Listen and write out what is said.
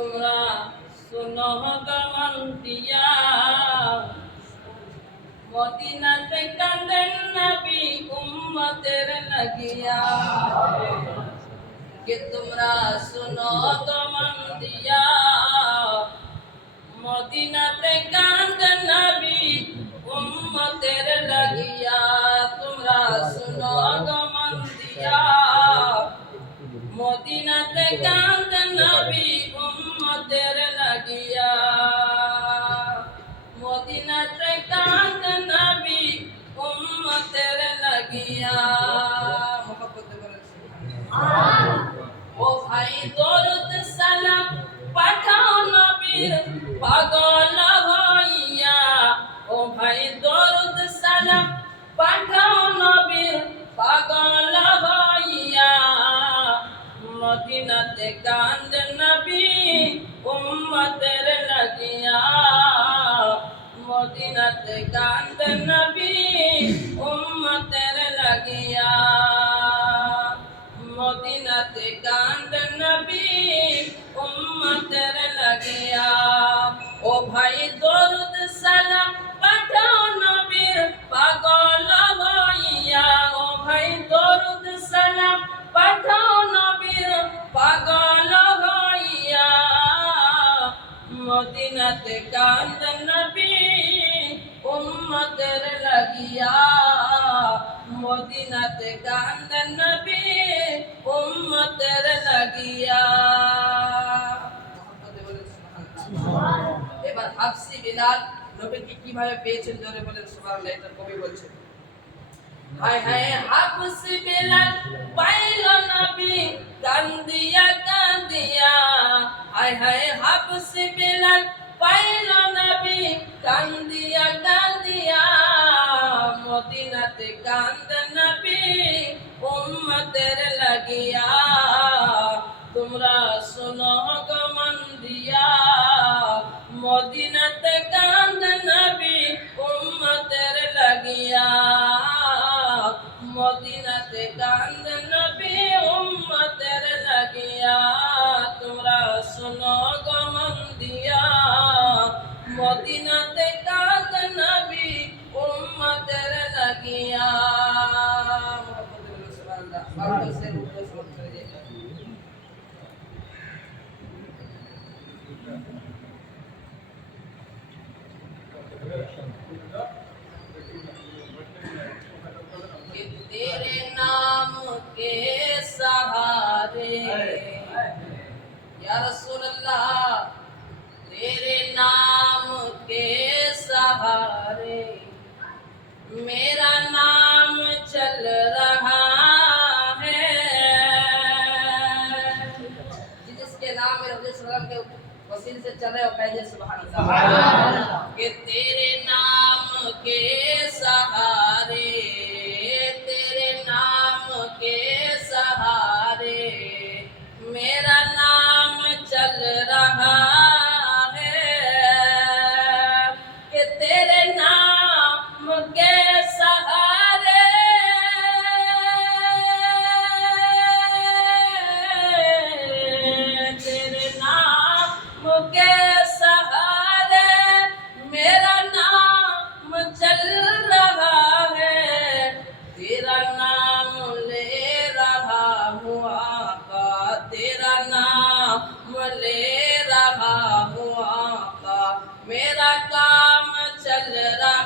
তোমরা শুনো গমন দিয়া মদিনাতে কাঁদেন নবী উম্মতের লাগিয়া কে তোমরা শুনো গমন দিয়া মদিনাতে কাঁদেন নবী উম্মতের লাগিয়া তোমরা শুনো গমন দিয়া মদিনাতে কাঁদেন নবী উম্মতের লাগিয়া মদিনাতে কাঁদেন নবী উম্মতের লাগিয়া মুহাব্বতে বলেন ও ভাই দরুদ সালাম পাঠাও নবীর পাগল হইয়া ও ভাই দরুদ সালাম পাঠাও নবীর পাগল হইয়া মদিনাতে কাঁদেন নবী উম্মতের লাগিয়া মদিনাতে কাঁদেন নবী উম্মতের লাগিয়া মদিনাতে কাঁদেন নবী উম্মতের লাগিয়া ও ভাই দরুদ সালাম পাঠাও নবীর পাগল হইয়া ও ভাই দরুদ সালাম পাঠাও নবীর পাগল হইয়া মদিনাতে কাঁদেন নবী উম্মতের লাগিয়া মদিনাতে কাঁদেন নবী উম্মতের লাগিয়া এবার হাফসি বিলাল নবীকে কিভাবে পেয়েছেন জোরে বলেন সুবহানাল্লাহ। এটা কবি বলছেন হায় হায় হাফসি বিলাল পাইল নবী কান্দিয়া কান্দিয়া হায় হায় হাফসি বিলাল পাইল নবী কান্দিয়া কান্দিয়া মদিনাতে কাঁদেন নবী উম্মতের লাগিয়া তোমরা শুনো গমন দিয়া মদিনাতে কাঁদেন নবী উম্মতের লাগিয়া মদিনাতে কাঁদেন নবী উম্মতের লাগিয়া তোমরা শুনো গমন দিয়া মদিনাতে কাঁদেন নবী উম্মতের লাগিয়া तेरे नाम के सहारे या रसूल अल्लाह तेरे नाम के सहारे मेरा नाम चल रहा है जिसके नाम में हज़रत सल्लल्लाहु अलैहि वसल्लम के वसीले से चले और कहे सुभान अल्लाह कि तेरे नाम के सहारे तेरे नाम के सहारे मेरा नाम चल रहा है कि तेरे नाम के सहारे तेरे नाम के सहारे मेरा नाम चल रहा है तेरा नाम ले रहा हूँ आका तेरा नाम ले रहा हूँ आका मेरा काम चल रहा